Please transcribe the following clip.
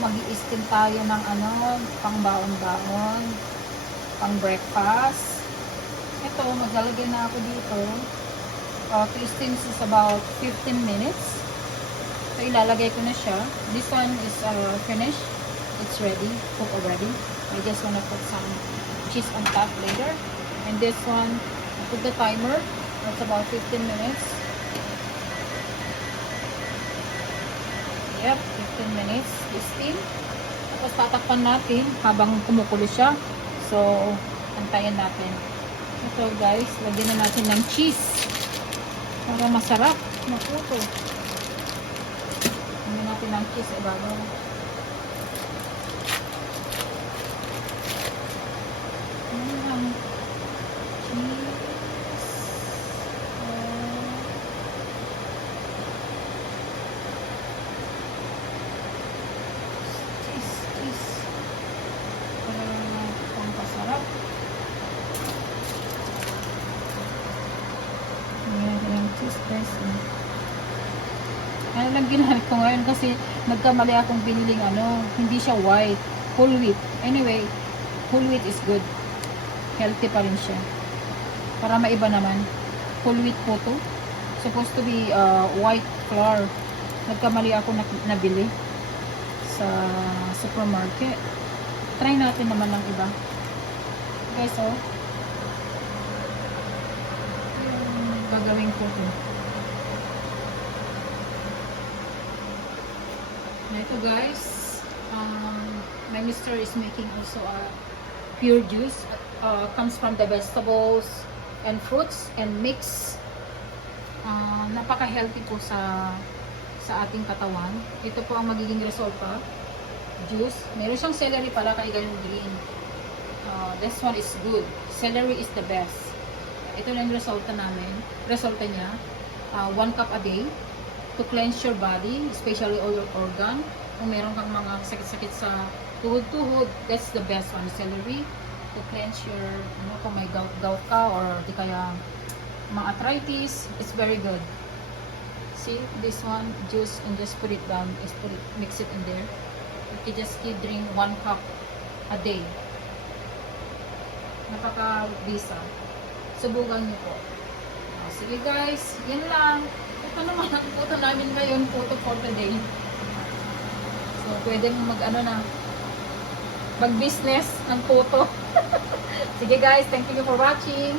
mag-i-steam tayo ng ano, pang baon-baon, pang breakfast. Ito, maglalagay na ako dito. To steam is about 15 minutes. So, ilalagay ko na siya. This one is finished. It's ready. Cook already. I just wanna put some cheese on top later. And this one, I put the timer. It's about 15 minutes. Yep, 15 minutes. Steam. Tapos tatakpan natin habang kumukulo siya. So, antayin natin. Ito guys, lagyan na natin ng cheese. Para masarap. Maputo. Lagyan natin ng cheese ibabaw. Ano lang ginamit ko ngayon kasi nagkamali akong biniling ano, hindi siya white, whole wheat. Anyway, whole wheat is good. Healthy pa rin siya. Para maiba naman. Whole wheat po to. Supposed to be white flour. Nagkamali ako nabili sa supermarket. Try natin naman ng iba. Okay, so gagawin ko to. Ito guys, my mister is making also a pure juice. Comes from the vegetables and fruits and mix. Napaka-healthy po sa ating katawan. Ito po ang magiging resulta. Juice. Meron siyang celery pala kaya ganun green. This one is good. Celery is the best. Ito na yung resulta namin. Resulta niya. 1 cup a day to cleanse your body, especially all your organ. Kung meron kang mga sakit-sakit sa tuhod-tuhod, that's the best one. Celery to cleanse your, ano, kung may gout ka or di kaya mga arthritis, it's very good. See, this one, juice, and just put it down, mix it in there. You can just drink 1 cup a day. Napaka-bisa. Subukan niyo po. Sige guys, yan lang. Ito naman ang photo namin ngayon, photo for today. So, pwede mo mag-business ng photo. Sige guys, thank you for watching.